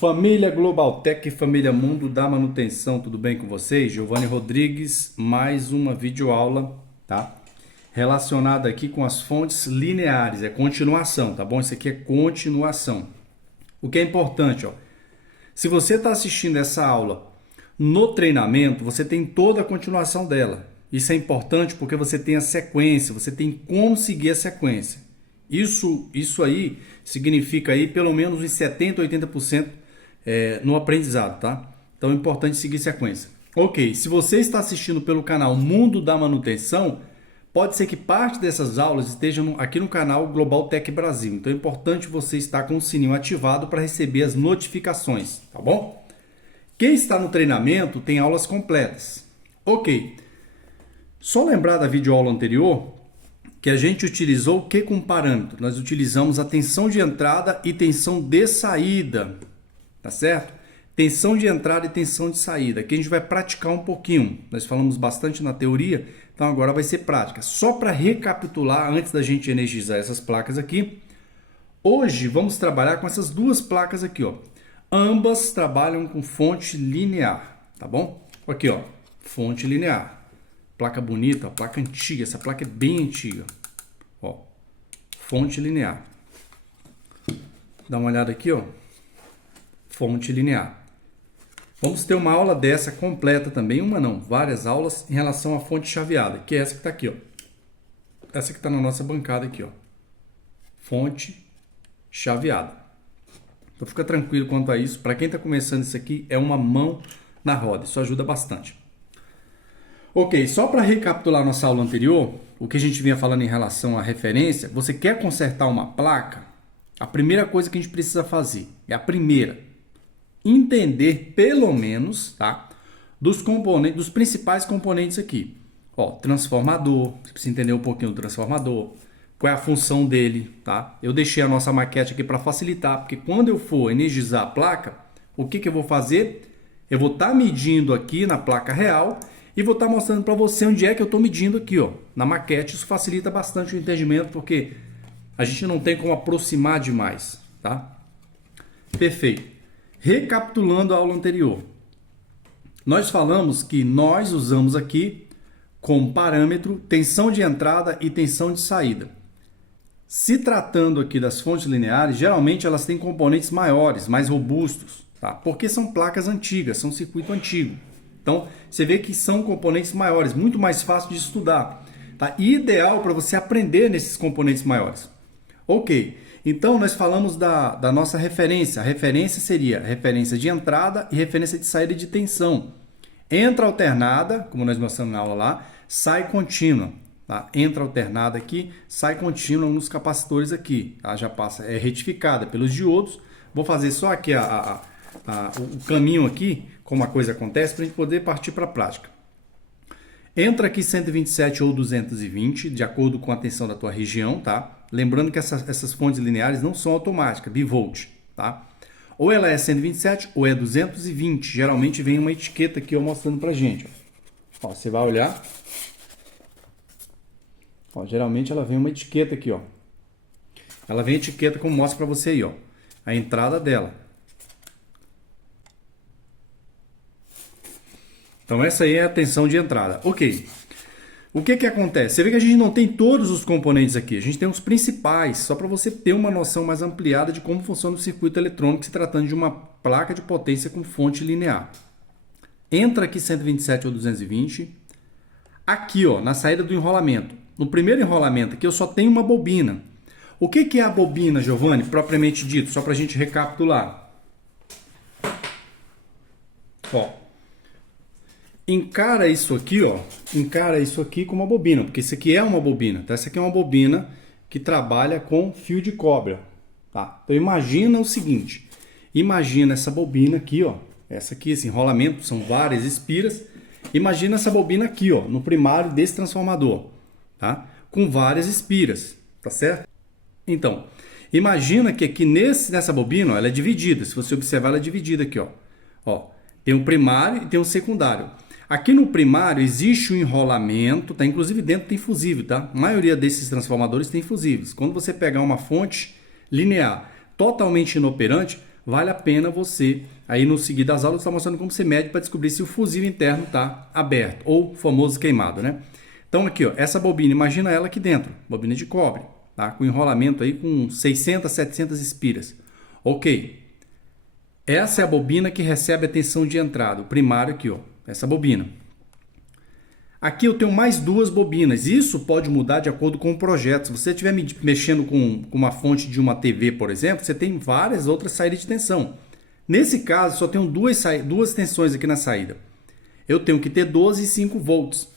Família Global Tech, família Mundo da Manutenção, tudo bem com vocês? Giovanni Rodrigues, mais uma videoaula, tá? Relacionada aqui com as fontes lineares, é continuação, tá bom? Isso aqui é continuação. O que é importante, ó, se você está assistindo essa aula no treinamento, você tem toda a continuação dela. Isso é importante porque você tem a sequência, você tem como seguir a sequência. Isso aí significa aí pelo menos uns 70, 80% no aprendizado, tá? Então é importante seguir sequência. Ok, se você está assistindo pelo canal Mundo da Manutenção, pode ser que parte dessas aulas estejam aqui no canal Global Tech Brasil. Então é importante você estar com o sininho ativado para receber as notificações, tá bom? Quem está no treinamento tem aulas completas. Ok, só lembrar da videoaula anterior que a gente utilizou o que como parâmetro? Nós utilizamos a tensão de entrada e tensão de saída, tá certo? Tensão de entrada e tensão de saída, que a gente vai praticar um pouquinho. Nós falamos bastante na teoria, então agora vai ser prática. Só para recapitular, antes da gente energizar essas placas aqui, hoje vamos trabalhar com essas duas placas aqui, ó. Ambas trabalham com fonte linear, tá bom? Aqui, ó, fonte linear. Placa bonita, ó, placa antiga, essa placa é bem antiga. Ó, fonte linear. Dá uma olhada aqui, ó. Fonte linear. Vamos ter uma aula dessa completa também, uma não, várias aulas em relação à fonte chaveada, que é essa que está aqui, ó. Essa que está na nossa bancada aqui, ó. Fonte chaveada. Então fica tranquilo quanto a isso. Para quem está começando isso aqui, é uma mão na roda, isso ajuda bastante. Ok, só para recapitular nossa aula anterior, o que a gente vinha falando em relação à referência, você quer consertar uma placa, a primeira coisa que a gente precisa fazer, é a primeira, entender pelo menos, tá, dos componentes, dos principais componentes aqui. Ó, transformador, você precisa entender um pouquinho do transformador, qual é a função dele, tá? Eu deixei a nossa maquete aqui para facilitar, porque quando eu for energizar a placa, o que eu vou fazer? Eu vou estar medindo aqui na placa real e vou estar mostrando para você onde é que eu estou medindo aqui, ó, na maquete. Isso facilita bastante o entendimento, porque a gente não tem como aproximar demais, tá? Perfeito. Recapitulando a aula anterior, nós falamos que nós usamos aqui como parâmetro tensão de entrada e tensão de saída. Se tratando aqui das fontes lineares, geralmente elas têm componentes maiores, mais robustos, tá? Porque são placas antigas, são circuito antigo. Então, você vê que são componentes maiores, muito mais fácil de estudar, tá? E ideal para você aprender nesses componentes maiores. Ok, então nós falamos da nossa referência. A referência seria referência de entrada e referência de saída de tensão. Entra alternada, como nós mostramos na aula lá, sai contínua. Tá? Entra alternada aqui, sai contínua nos capacitores aqui. Tá? Já passa, é retificada pelos diodos. Vou fazer só aqui o caminho aqui, como a coisa acontece, para a gente poder partir para a prática. Entra aqui 127 ou 220, de acordo com a tensão da tua região, tá? Lembrando que essas fontes lineares não são automáticas, bivolt, tá? Ou ela é 127 ou é 220. Geralmente vem uma etiqueta aqui ó, mostrando pra gente. Ó, você vai olhar. Ó, geralmente ela vem uma etiqueta aqui, ó. Ela vem a etiqueta como mostra pra você aí, ó. A entrada dela. Então essa aí é a tensão de entrada. Ok. O que acontece? Você vê que a gente não tem todos os componentes aqui. A gente tem os principais, só para você ter uma noção mais ampliada de como funciona o circuito eletrônico se tratando de uma placa de potência com fonte linear. Entra aqui 127 ou 220. Aqui, ó, na saída do enrolamento. No primeiro enrolamento aqui eu só tenho uma bobina. O que é a bobina, Giovanni, propriamente dito? Só para a gente recapitular. Ó. Encara isso aqui, ó. Encara isso aqui como uma bobina, porque isso aqui é uma bobina, tá? Essa aqui é uma bobina que trabalha com fio de cobre, tá? Então imagina o seguinte, imagina essa bobina aqui, ó. Essa aqui, esse enrolamento, são várias espiras. Imagina essa bobina aqui, ó, no primário desse transformador, tá? Com várias espiras, tá certo? Então, imagina que aqui nessa bobina, ó, ela é dividida. Se você observar, ela é dividida aqui, ó. Ó, tem um primário e tem um secundário. Aqui no primário existe um enrolamento, tá? Inclusive dentro tem fusível, tá? A maioria desses transformadores tem fusíveis. Quando você pegar uma fonte linear totalmente inoperante, vale a pena você, aí no seguir das aulas, estar mostrando como você mede para descobrir se o fusível interno está aberto, ou famoso queimado, né? Então aqui, ó, essa bobina, imagina ela aqui dentro, bobina de cobre, tá? Com enrolamento aí com 600, 700 espiras. Ok. Essa é a bobina que recebe a tensão de entrada, o primário aqui, ó, essa bobina. Aqui eu tenho mais duas bobinas. Isso pode mudar de acordo com o projeto. Se você estiver mexendo com uma fonte de uma TV, por exemplo, você tem várias outras saídas de tensão. Nesse caso, só tenho duas tensões aqui na saída. Eu tenho que ter 12 e 5 volts,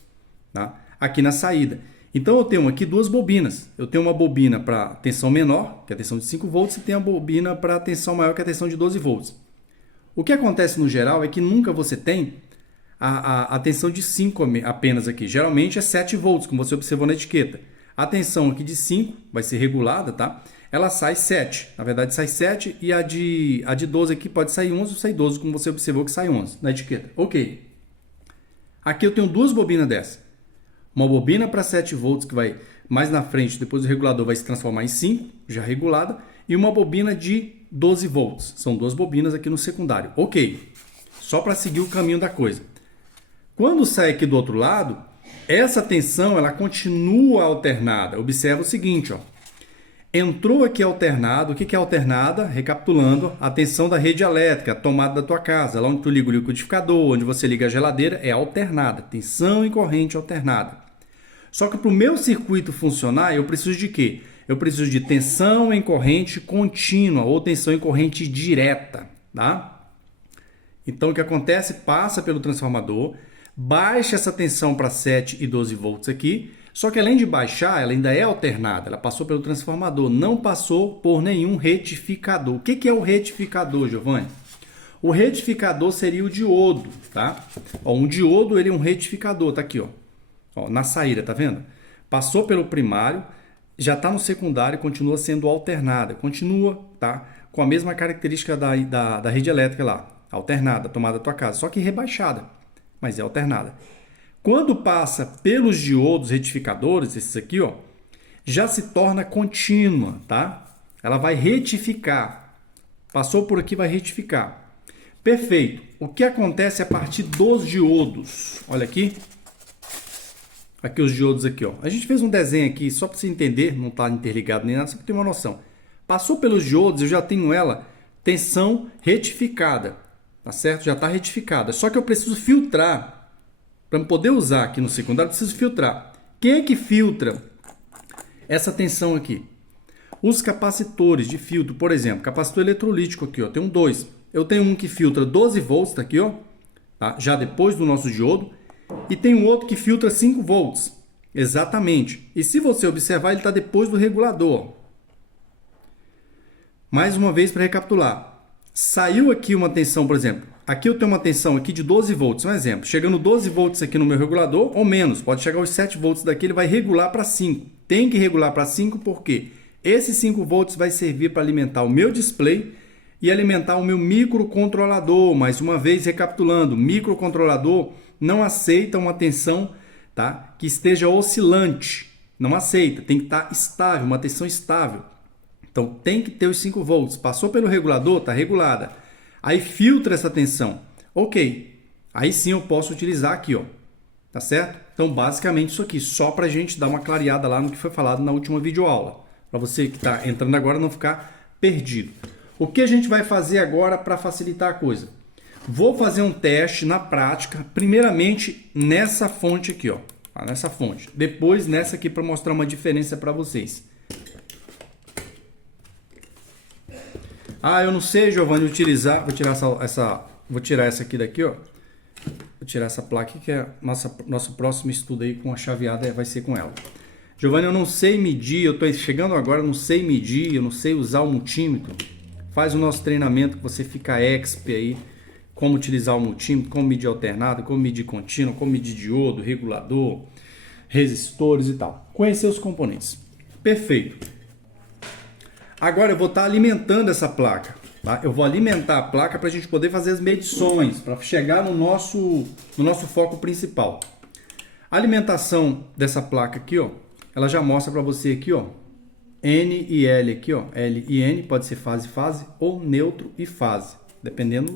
tá? Aqui na saída. Então eu tenho aqui duas bobinas. Eu tenho uma bobina para tensão menor, que é a tensão de 5 volts, e tenho a bobina para tensão maior, que é a tensão de 12 volts. O que acontece no geral é que nunca você tem a tensão de 5 apenas aqui. Geralmente é 7 volts, como você observou na etiqueta. A tensão aqui de 5 vai ser regulada, tá? Ela sai 7. Na verdade sai 7 e a de 12 aqui pode sair 11 ou sair 12, como você observou que sai 11 na etiqueta. Ok. Aqui eu tenho duas bobinas dessa. Uma bobina para 7 volts que vai mais na frente, depois do regulador vai se transformar em 5, já regulada. E uma bobina de 12 volts. São duas bobinas aqui no secundário. Ok. Só para seguir o caminho da coisa. Quando sai aqui do outro lado, essa tensão ela continua alternada. Observa o seguinte, ó. Entrou aqui alternado. O que é alternada? Recapitulando, a tensão da rede elétrica, a tomada da tua casa, lá onde tu liga o liquidificador, onde você liga a geladeira, é alternada. Tensão e corrente alternada. Só que para o meu circuito funcionar, eu preciso de quê? Eu preciso de tensão em corrente contínua ou tensão em corrente direta, tá? Então o que acontece? Passa pelo transformador, baixa essa tensão para 7 e 12 volts aqui, só que além de baixar, ela ainda é alternada, ela passou pelo transformador, não passou por nenhum retificador. O que é o retificador, Giovanni? O retificador seria o diodo, tá? Ó, um diodo ele é um retificador, tá aqui, ó. Ó, na saída, tá vendo? Passou pelo primário, já está no secundário e continua sendo alternada, continua, tá? Com a mesma característica da rede elétrica lá, alternada, tomada da tua casa, só que rebaixada, mas é alternada. Quando passa pelos diodos retificadores, esses aqui, ó, já se torna contínua, tá? Ela vai retificar. Passou por aqui, vai retificar. Perfeito. O que acontece a partir dos diodos? Olha aqui. Aqui os diodos aqui, ó. A gente fez um desenho aqui só para você entender, não está interligado nem nada, só para ter uma noção. Passou pelos diodos, eu já tenho ela tensão retificada, tá certo? Já está retificada. Só que eu preciso filtrar. Para poder usar aqui no secundário, eu preciso filtrar. Quem é que filtra essa tensão aqui? Os capacitores de filtro, por exemplo, capacitor eletrolítico aqui, ó, tem dois. Eu tenho um que filtra 12 volts, tá aqui, ó, tá? Já depois do nosso diodo. E tem um outro que filtra 5 volts. Exatamente. E se você observar, ele está depois do regulador. Mais uma vez para recapitular. Saiu aqui uma tensão, por exemplo. Aqui eu tenho uma tensão aqui de 12 volts, um exemplo. Chegando 12 volts aqui no meu regulador, ou menos, pode chegar aos 7 volts daqui, ele vai regular para 5. Tem que regular para 5 porque esses 5 volts vai servir para alimentar o meu display e alimentar o meu microcontrolador. Mais uma vez, recapitulando, microcontrolador não aceita uma tensão, tá, que esteja oscilante. Não aceita, tem que estar estável, uma tensão estável. Então tem que ter os 5 volts. Passou pelo regulador, está regulada. Aí filtra essa tensão. Ok. Aí sim eu posso utilizar aqui, ó. Tá certo? Então basicamente isso aqui, só para a gente dar uma clareada lá no que foi falado na última videoaula. Para você que está entrando agora não ficar perdido. O que a gente vai fazer agora para facilitar a coisa? Vou fazer um teste na prática, primeiramente nessa fonte aqui, ó. Nessa fonte. Depois nessa aqui para mostrar uma diferença para vocês. Ah, eu não sei, Giovanni, utilizar. Vou tirar essa aqui daqui, ó. Vou tirar essa placa aqui, que é nosso próximo estudo aí com a chaveada vai ser com ela. Giovanni, eu não sei medir, eu tô chegando agora, eu não sei medir, eu não sei usar o multímetro. Faz o nosso treinamento que você fica expert aí, como utilizar o multímetro, como medir alternado, como medir contínuo, como medir diodo, regulador, resistores e tal. Conhecer os componentes. Perfeito. Agora eu vou estar alimentando essa placa, tá? Eu vou alimentar a placa para a gente poder fazer as medições, para chegar no nosso foco principal. A alimentação dessa placa aqui, ó, ela já mostra para você aqui, ó, N e L aqui, ó. L e N, pode ser fase, fase, ou neutro e fase, dependendo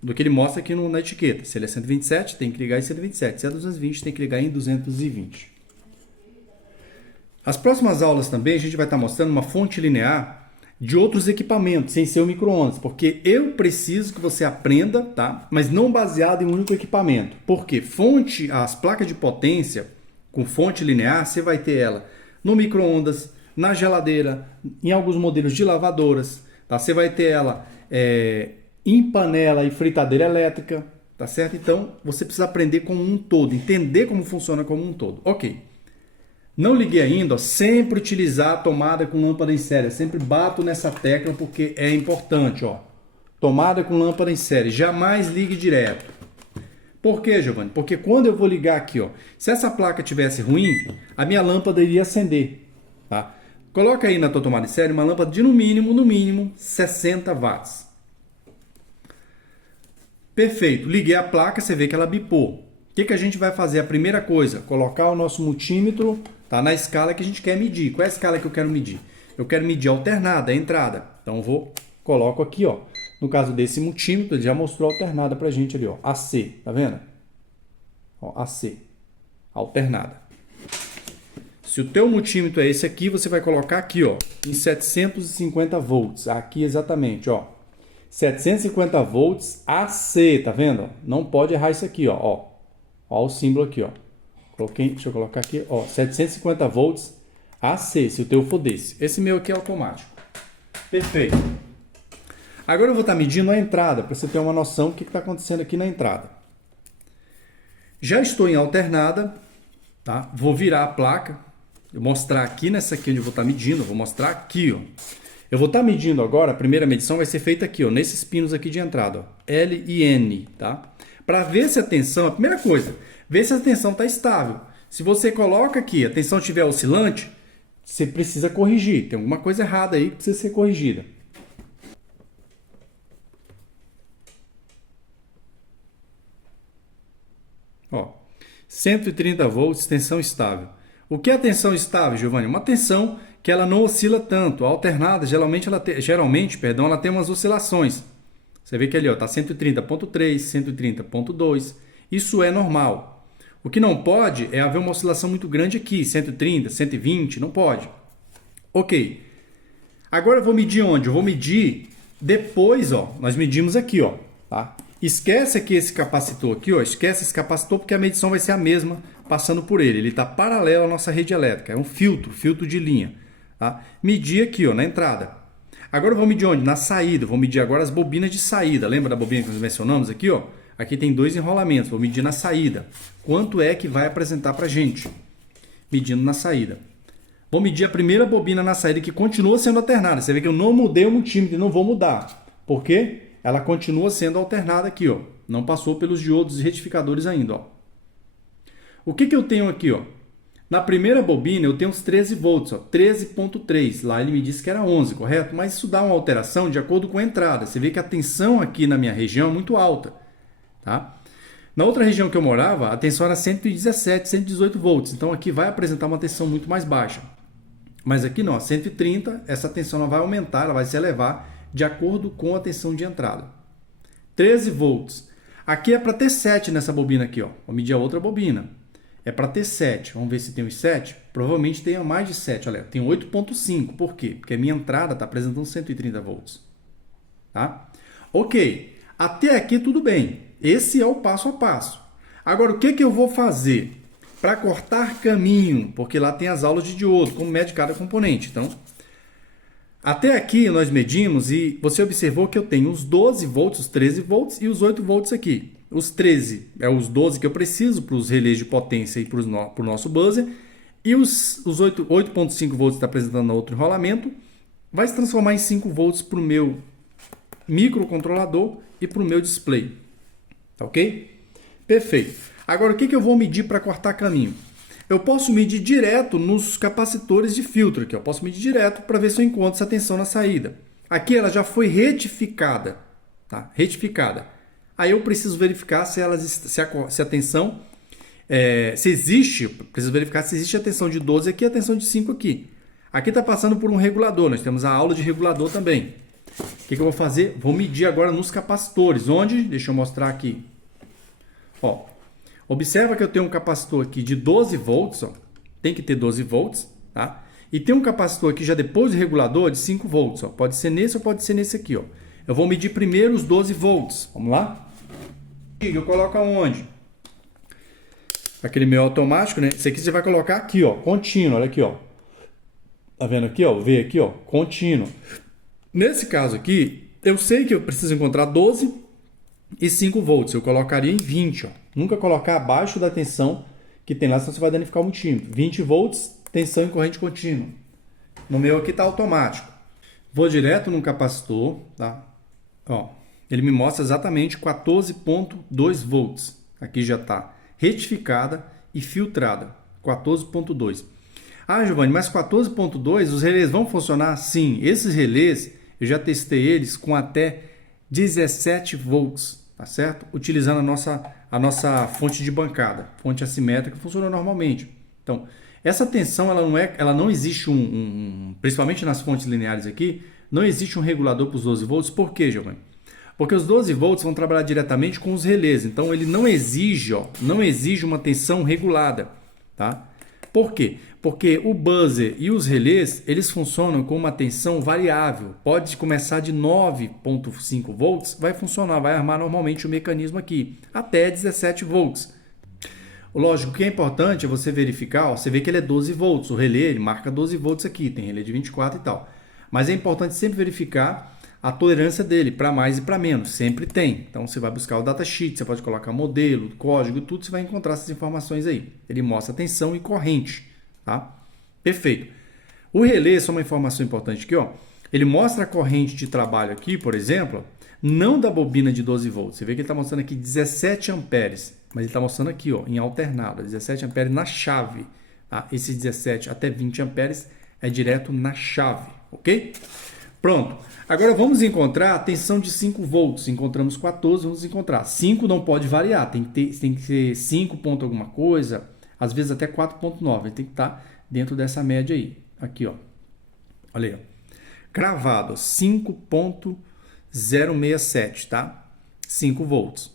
do que ele mostra aqui na etiqueta. Se ele é 127, tem que ligar em 127. Se é 220, tem que ligar em 220. As próximas aulas também a gente vai estar mostrando uma fonte linear de outros equipamentos, sem ser o micro-ondas, porque eu preciso que você aprenda, tá? Mas não baseado em um único equipamento. Porque as placas de potência com fonte linear, você vai ter ela no micro-ondas, na geladeira, em alguns modelos de lavadoras, tá? Você vai ter ela em panela e fritadeira elétrica, tá certo? Então, você precisa aprender como um todo, entender como funciona como um todo. Ok. Não liguei ainda, ó, sempre utilizar a tomada com lâmpada em série. Eu sempre bato nessa tecla porque é importante, ó. Tomada com lâmpada em série, jamais ligue direto. Por quê, Giovanni? Porque quando eu vou ligar aqui, ó, se essa placa tivesse ruim, a minha lâmpada iria acender, tá? Coloca aí na tua tomada em série uma lâmpada de no mínimo 60 watts. Perfeito, liguei a placa, você vê que ela bipou. O que a gente vai fazer? A primeira coisa, colocar o nosso multímetro, tá, na escala que a gente quer medir. Qual é a escala que eu quero medir? Eu quero medir a alternada, a entrada. Então eu coloco aqui, ó. No caso desse multímetro, ele já mostrou a alternada pra gente ali, ó. AC, tá vendo? Ó, AC, alternada. Se o teu multímetro é esse aqui, você vai colocar aqui, ó, em 750 volts. Aqui exatamente, ó. 750 volts AC, tá vendo? Não pode errar isso aqui, ó. Ó o símbolo aqui, ó. Deixa eu colocar aqui, ó, 750 volts AC, se o teu for desse. Esse meu aqui é automático. Perfeito. Agora eu vou estar medindo a entrada, para você ter uma noção do que está acontecendo aqui na entrada. Já estou em alternada, tá? Vou virar a placa, vou mostrar aqui nessa aqui onde eu vou estar medindo, vou mostrar aqui, ó. Eu vou estar medindo agora, a primeira medição vai ser feita aqui, ó, nesses pinos aqui de entrada, ó, L e N, tá? Para ver se a tensão, a primeira coisa, ver se a tensão está estável. Se você coloca aqui, a tensão estiver oscilante, você precisa corrigir. Tem alguma coisa errada aí que precisa ser corrigida. Ó, 130 volts, tensão estável. O que é a tensão estável, Giovanni? Uma tensão que ela não oscila tanto. A alternada, geralmente ela tem umas oscilações. Você vê que ali está 130.3, 130.2. Isso é normal. O que não pode é haver uma oscilação muito grande aqui, 130, 120, não pode. Ok. Agora eu vou medir onde? Eu vou medir depois, ó. Nós medimos aqui, ó. Tá? Esquece aqui esse capacitor aqui, ó. Esquece esse capacitor porque a medição vai ser a mesma passando por ele. Ele está paralelo à nossa rede elétrica. É um filtro de linha. Tá? Medir aqui, ó, na entrada. Agora eu vou medir onde? Na saída. Vou medir agora as bobinas de saída. Lembra da bobina que nós mencionamos aqui, ó? Aqui tem 2 enrolamentos. Vou medir na saída. Quanto é que vai apresentar para a gente? Medindo na saída. Vou medir a primeira bobina na saída que continua sendo alternada. Você vê que eu não mudei o multímetro e não vou mudar. Por quê? Ela continua sendo alternada aqui, ó. Não passou pelos diodos e retificadores ainda, ó. O que eu tenho aqui, ó? Na primeira bobina eu tenho uns 13 volts, ó, 13.3. Lá ele me disse que era 11, correto? Mas isso dá uma alteração de acordo com a entrada. Você vê que a tensão aqui na minha região é muito alta, tá? Na outra região que eu morava, a tensão era 117, 118 volts. Então aqui vai apresentar uma tensão muito mais baixa. Mas aqui não, 130, essa tensão ela vai aumentar, ela vai se elevar de acordo com a tensão de entrada. 13 volts. Aqui é para ter 7 nessa bobina aqui, ó. Vou medir a outra bobina. É para ter 7. Vamos ver se tem os 7. Provavelmente tenha mais de 7. Olha, tem 8.5. Por quê? Porque a minha entrada está apresentando 130 volts. Tá? Ok. Até aqui tudo bem. Esse é o passo a passo. Agora, o que eu vou fazer para cortar caminho? Porque lá tem as aulas de diodo, como mede cada componente. Então, até aqui nós medimos e você observou que eu tenho os 12 volts, os 13 volts e os 8 volts aqui. Os 13 é os 12 que eu preciso para os relés de potência e para o nosso buzzer. E os 8.5 volts está apresentando no outro enrolamento. Vai se transformar em 5 volts para o meu microcontrolador e para o meu display. Tá ok? Perfeito. Agora, o que eu vou medir para cortar caminho? Eu posso medir direto nos capacitores de filtro. Aqui, eu posso medir direto para ver se eu encontro essa tensão na saída. Aqui ela já foi retificada. Tá? Retificada. Aí eu preciso verificar se a tensão, se existe, preciso verificar se existe a tensão de 12 aqui e a tensão de 5 aqui. Aqui está passando por um regulador, nós temos a aula de regulador também. O que eu vou fazer? Vou medir agora nos capacitores. Onde? Deixa eu mostrar aqui. Ó, observa que eu tenho um capacitor aqui de 12 volts, ó. Tem que ter 12 volts, tá? E tem um capacitor aqui já depois do regulador de 5 volts, ó. Pode ser nesse ou pode ser nesse aqui, ó. Eu vou medir primeiro os 12 volts. Vamos lá? Eu coloco aonde? Aquele meu automático, né? Esse aqui você vai colocar aqui, ó, contínuo, olha aqui, ó. Tá vendo aqui, ó? V aqui, ó, contínuo. Nesse caso aqui, eu sei que eu preciso encontrar 12 e 5 volts. Eu colocaria em 20, ó. Nunca colocar abaixo da tensão que tem lá, senão você vai danificar o multímetro. 20 volts, tensão em corrente contínua. No meu aqui tá automático. Vou direto no capacitor, tá? Ó, ele me mostra exatamente 14.2 volts. Aqui já tá retificada e filtrada, 14.2. Ah, Giovanni, mas 14.2, os relés vão funcionar? Sim, esses relés, eu já testei eles com até 17 volts, tá certo? Utilizando a nossa fonte de bancada, fonte assimétrica, que funciona normalmente. Então, essa tensão, ela não existe principalmente nas fontes lineares aqui, não existe um regulador para os 12 volts. Por quê, Giovanni? Porque os 12 volts vão trabalhar diretamente com os relés. Então, ele não exige uma tensão regulada, tá? Por quê? Porque o buzzer e os relés, eles funcionam com uma tensão variável. Pode começar de 9.5 volts, vai funcionar, vai armar normalmente o mecanismo aqui, até 17 volts. Lógico, o que é importante é você verificar, ó, você vê que ele é 12 volts, o relé ele marca 12 volts aqui, tem relé de 24 e tal. Mas é importante sempre verificar a tolerância dele para mais e para menos, sempre tem. Então você vai buscar o datasheet, você pode colocar modelo, código, tudo, você vai encontrar essas informações aí. Ele mostra tensão e corrente, tá? Perfeito. O relé, só uma informação importante aqui, ó, ele mostra a corrente de trabalho aqui, por exemplo, não da bobina de 12 volts. Você vê que ele está mostrando aqui 17 amperes, mas ele está mostrando aqui, ó, em alternado, 17 amperes na chave. Tá? Esse 17 até 20 amperes é direto na chave, ok? Pronto. Agora vamos encontrar a tensão de 5 volts. Encontramos 14, vamos encontrar. 5 não pode variar, tem que ser 5 ponto alguma coisa, às vezes até 4.9. Tem que estar dentro dessa média aí. Aqui, ó. Olha aí, ó. Cravado, 5.067, tá? 5 volts.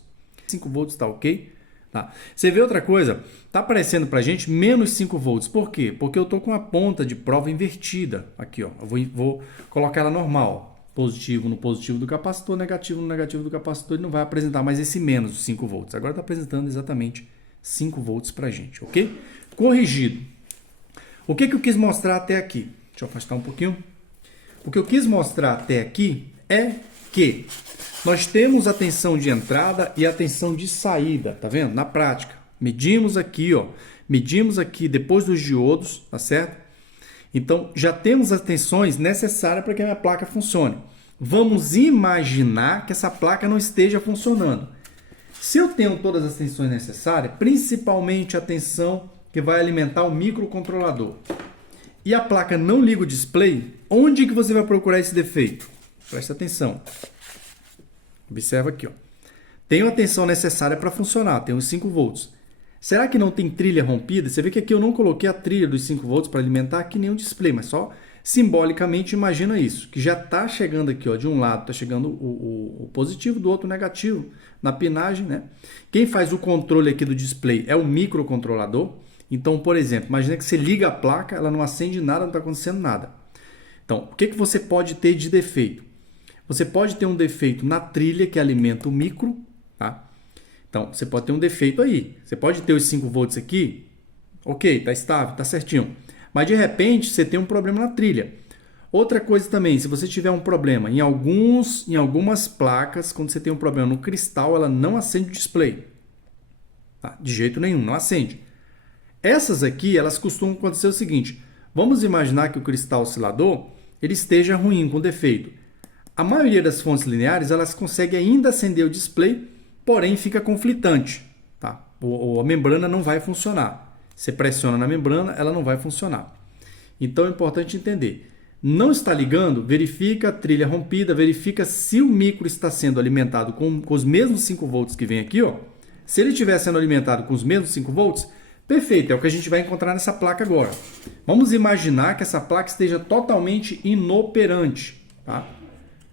5 volts tá ok? Tá. Você vê outra coisa? Tá aparecendo pra gente menos 5 volts. Por quê? Porque eu tô com a ponta de prova invertida. Aqui, ó. Eu vou colocar ela normal. Positivo no positivo do capacitor, negativo no negativo do capacitor. Ele não vai apresentar mais esse menos 5 volts. Agora está apresentando exatamente 5 volts para a gente, ok? Corrigido. O que eu quis mostrar até aqui? Deixa eu afastar um pouquinho. O que eu quis mostrar até aqui é que nós temos a tensão de entrada e a tensão de saída, tá vendo? Na prática. Medimos aqui, ó. Medimos aqui depois dos diodos, tá certo? Então, já temos as tensões necessárias para que a minha placa funcione. Vamos imaginar que essa placa não esteja funcionando. Se eu tenho todas as tensões necessárias, principalmente a tensão que vai alimentar o microcontrolador, e a placa não liga o display, onde que você vai procurar esse defeito? Presta atenção. Observa aqui, ó. Tenho a tensão necessária para funcionar, tenho os 5 volts. Será que não tem trilha rompida? Você vê que aqui eu não coloquei a trilha dos 5 volts para alimentar aqui nenhum display, mas só simbolicamente imagina isso, que já está chegando aqui, ó, de um lado está chegando o positivo, do outro o negativo, na pinagem, né? Quem faz o controle aqui do display é o microcontrolador. Então, por exemplo, imagina que você liga a placa, ela não acende nada, não está acontecendo nada. Então, o que você pode ter de defeito? Você pode ter um defeito na trilha que alimenta o micro, tá? Então, você pode ter um defeito aí. Você pode ter os 5 volts aqui, ok, está estável, está certinho. Mas, de repente, você tem um problema na trilha. Outra coisa também, se você tiver um problema em algumas placas, quando você tem um problema no cristal, ela não acende o display. Tá? De jeito nenhum, não acende. Essas aqui, elas costumam acontecer o seguinte. Vamos imaginar que o cristal oscilador ele esteja ruim, com defeito. A maioria das fontes lineares, elas conseguem ainda acender o display, porém fica conflitante, tá? A membrana não vai funcionar. Você pressiona na membrana, ela não vai funcionar. Então é importante entender. Não está ligando, verifica a trilha rompida, verifica se o micro está sendo alimentado com os mesmos 5 volts que vem aqui, ó. Se ele estiver sendo alimentado com os mesmos 5 volts, Perfeito, é o que a gente vai encontrar nessa placa agora. Vamos imaginar que essa placa esteja totalmente inoperante, tá?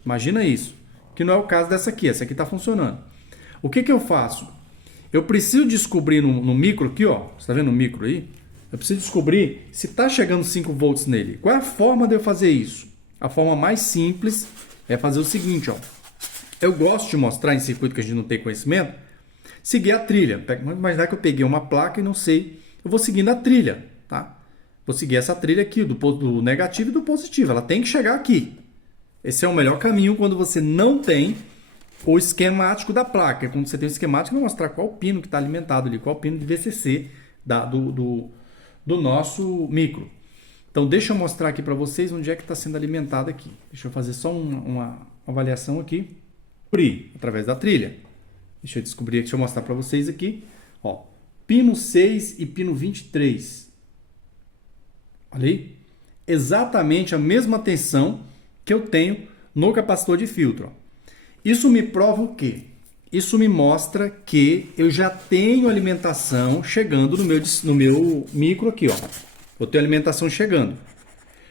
Imagina isso, que não é o caso dessa aqui, essa aqui está funcionando. O que eu faço? Eu preciso descobrir no micro aqui, ó, você está vendo o micro aí? Eu preciso descobrir se está chegando 5 volts nele. Qual é a forma de eu fazer isso? A forma mais simples é fazer o seguinte, ó. Eu gosto de mostrar em circuito que a gente não tem conhecimento, seguir a trilha. Vamos imaginar que eu peguei uma placa e não sei. Eu vou seguindo a trilha, tá? Vou seguir essa trilha aqui, do negativo e do positivo. Ela tem que chegar aqui. Esse é o melhor caminho quando você não tem o esquemático da placa. Quando você tem o esquemático, vai mostrar qual pino que está alimentado ali, qual pino de VCC do nosso micro. Então, deixa eu mostrar aqui para vocês onde é que está sendo alimentado aqui. Deixa eu fazer só uma avaliação aqui. Através da trilha. Deixa eu descobrir aqui, deixa eu mostrar para vocês aqui. Ó, pino 6 e pino 23. Olha aí. Exatamente a mesma tensão que eu tenho no capacitor de filtro. Ó. Isso me prova o quê? Isso me mostra que eu já tenho alimentação chegando no meu micro aqui. Ó. Eu tenho alimentação chegando.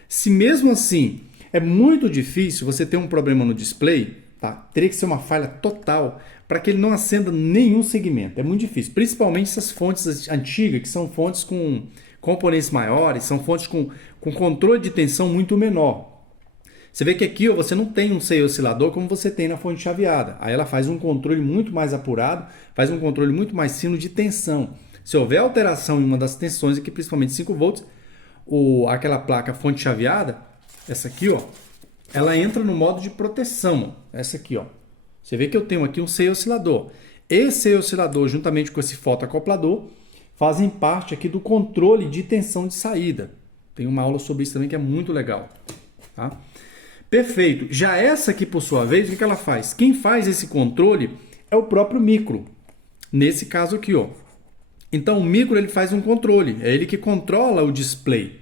Se mesmo assim é muito difícil você ter um problema no display, tá? Teria que ser uma falha total para que ele não acenda nenhum segmento. É muito difícil, principalmente essas fontes antigas, que são fontes com componentes maiores, são fontes com controle de tensão muito menor. Você vê que aqui ó, você não tem um CI oscilador como você tem na fonte chaveada. Aí ela faz um controle muito mais apurado, faz um controle muito mais fino de tensão. Se houver alteração em uma das tensões, aqui principalmente 5 volts, aquela placa fonte chaveada, essa aqui, ó, ela entra no modo de proteção. Ó, essa aqui, ó. Você vê que eu tenho aqui um CI oscilador. Esse CI oscilador, juntamente com esse fotoacoplador, fazem parte aqui do controle de tensão de saída. Tem uma aula sobre isso também que é muito legal. Tá? Perfeito. Já essa aqui, por sua vez, o que ela faz? Quem faz esse controle é o próprio micro. Nesse caso aqui, ó. Então, o micro ele faz um controle. É ele que controla o display.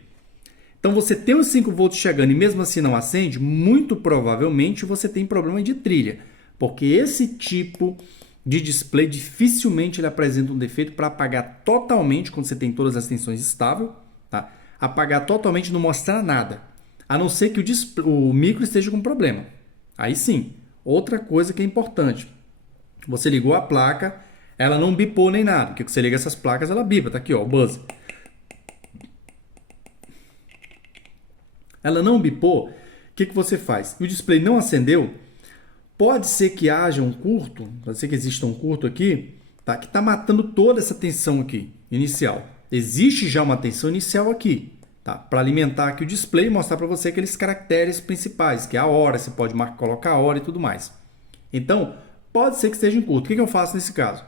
Então, você tem os 5 volts chegando e mesmo assim não acende, muito provavelmente você tem problema de trilha. Porque esse tipo de display dificilmente ele apresenta um defeito para apagar totalmente quando você tem todas as tensões estáveis. Tá? Apagar totalmente não mostrar nada. A não ser que o micro esteja com problema. Aí sim. Outra coisa que é importante. Você ligou a placa, ela não bipou nem nada. Porque você liga essas placas, ela bipa. Tá aqui, ó, o buzzer. Ela não bipou, o que você faz? O display não acendeu, pode ser que haja um curto, pode ser que exista um curto aqui, tá? Que está matando toda essa tensão aqui, inicial. Existe já uma tensão inicial aqui, tá? Para alimentar aqui o display e mostrar para você aqueles caracteres principais, que é a hora, você pode colocar a hora e tudo mais. Então, pode ser que esteja em curto. O que eu faço nesse caso?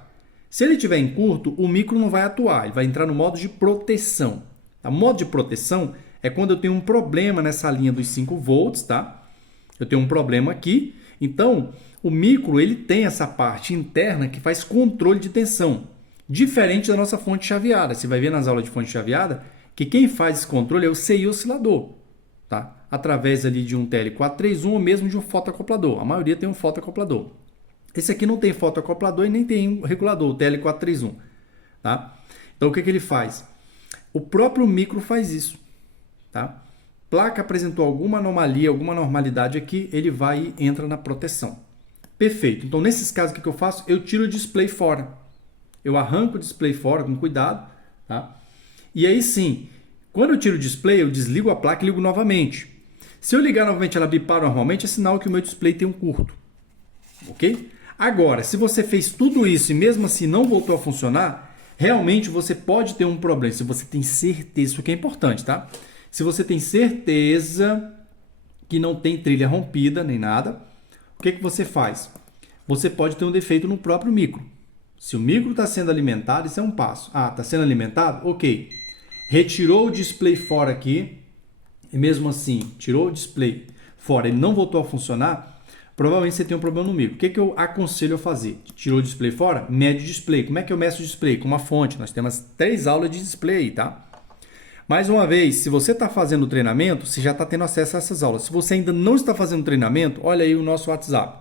Se ele estiver em curto, o micro não vai atuar, ele vai entrar no modo de proteção. O modo de proteção é quando eu tenho um problema nessa linha dos 5 volts, tá? Eu tenho um problema aqui. Então, o micro ele tem essa parte interna que faz controle de tensão. Diferente da nossa fonte chaveada. Você vai ver nas aulas de fonte chaveada que quem faz esse controle é o CI oscilador, tá? Através ali de um TL431 ou mesmo de um fotoacoplador. A maioria tem um fotoacoplador. Esse aqui não tem fotoacoplador e nem tem um regulador, o TL431, tá? Então, o que ele faz? O próprio micro faz isso. Tá? Placa apresentou alguma anomalia, alguma normalidade aqui, ele vai e entra na proteção. Perfeito. Então, nesses casos, o que eu faço? Eu tiro o display fora. Eu arranco o display fora com cuidado. Tá? E aí sim, quando eu tiro o display, eu desligo a placa e ligo novamente. Se eu ligar novamente ela bipar normalmente, é sinal que o meu display tem um curto. Ok? Agora, se você fez tudo isso e mesmo assim não voltou a funcionar, realmente você pode ter um problema. Se você tem certeza, isso que é importante, tá? Se você tem certeza que não tem trilha rompida nem nada, o que você faz? Você pode ter um defeito no próprio micro. Se o micro está sendo alimentado, isso é um passo. Ah, está sendo alimentado? Ok. Retirou o display fora aqui, e mesmo assim, tirou o display fora, ele não voltou a funcionar, provavelmente você tem um problema no micro. O que eu aconselho a fazer? Tirou o display fora? Mede o display. Como é que eu meço o display? Com uma fonte. Nós temos 3 aulas de display, tá? Mais uma vez, se você está fazendo o treinamento, você já está tendo acesso a essas aulas. Se você ainda não está fazendo treinamento, olha aí o nosso WhatsApp.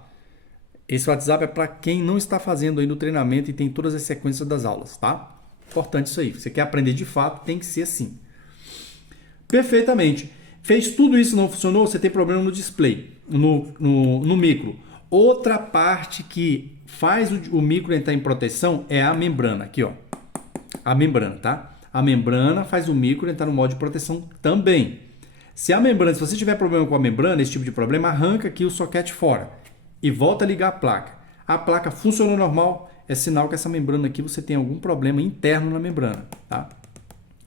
Esse WhatsApp é para quem não está fazendo ainda o treinamento e tem todas as sequências das aulas, tá? Importante isso aí. Você quer aprender de fato, tem que ser assim. Perfeitamente. Fez tudo isso, não funcionou, você tem problema no display, no micro. Outra parte que faz o micro entrar em proteção é a membrana. Aqui, ó. A membrana, tá? A membrana faz o micro entrar no modo de proteção também. Se você tiver problema com a membrana, esse tipo de problema, arranca aqui o soquete fora e volta a ligar a placa. A placa funcionou normal, é sinal que essa membrana aqui você tem algum problema interno na membrana, tá?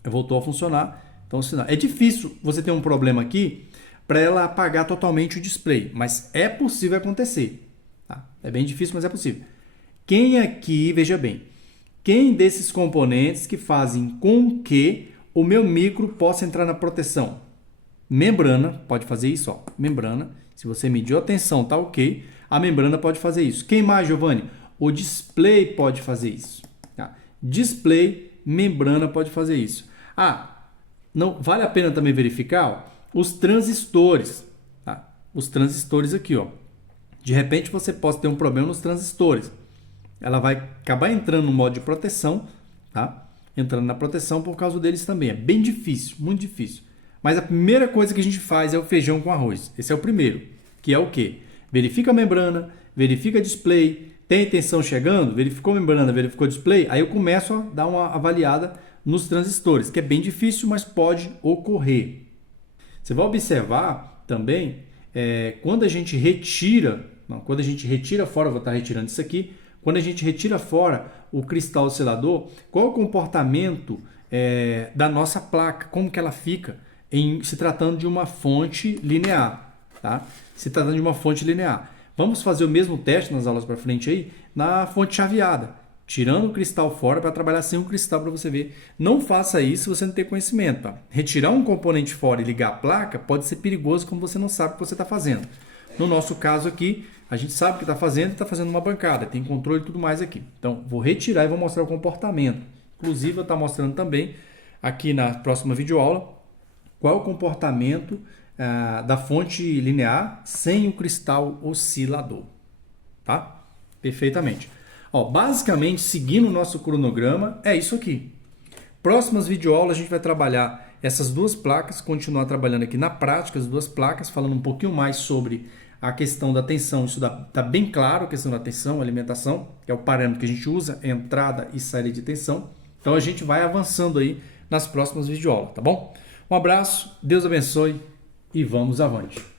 Voltou a funcionar, então sinal. É difícil você ter um problema aqui para ela apagar totalmente o display, mas é possível acontecer, tá? É bem difícil, mas é possível. Quem aqui, veja bem, quem desses componentes que fazem com que o meu micro possa entrar na proteção? Membrana, pode fazer isso, ó. Membrana, se você mediu a tensão, tá ok. A membrana pode fazer isso. Quem mais, Giovanni? O display pode fazer isso. Tá? Display, membrana pode fazer isso. Não vale a pena também verificar, ó, os transistores. Tá? Os transistores aqui, ó. De repente você pode ter um problema nos transistores. Ela vai acabar entrando no modo de proteção, tá? Entrando na proteção por causa deles também. É bem difícil, muito difícil. Mas a primeira coisa que a gente faz é o feijão com arroz. Esse é o primeiro, que é o quê? Verifica a membrana, verifica display, tem tensão chegando, verificou a membrana, verificou o display, aí eu começo a dar uma avaliada nos transistores, que é bem difícil, mas pode ocorrer. Você vai observar também, quando a gente retira fora, vou estar retirando isso aqui, quando a gente retira fora o cristal oscilador, qual é o comportamento da nossa placa, como que ela fica se tratando de uma fonte linear, tá? Se tratando de uma fonte linear. Vamos fazer o mesmo teste nas aulas para frente aí, na fonte chaveada, tirando o cristal fora para trabalhar sem o cristal para você ver. Não faça isso se você não tem conhecimento, tá? Retirar um componente fora e ligar a placa pode ser perigoso quando você não sabe o que você está fazendo. No nosso caso aqui, a gente sabe o que está fazendo e está fazendo uma bancada, tem controle e tudo mais aqui. Então, vou retirar e vou mostrar o comportamento. Inclusive, eu estou mostrando também aqui na próxima videoaula qual é o comportamento da fonte linear sem o cristal oscilador. Tá? Perfeitamente. Ó, basicamente, seguindo o nosso cronograma, é isso aqui. Próximas videoaulas a gente vai trabalhar essas duas placas, continuar trabalhando aqui na prática as duas placas, falando um pouquinho mais sobre a questão da tensão. Isso está bem claro, a questão da tensão, alimentação, que é o parâmetro que a gente usa, entrada e saída de tensão. Então a gente vai avançando aí nas próximas videoaulas, tá bom? Um abraço, Deus abençoe e vamos avante.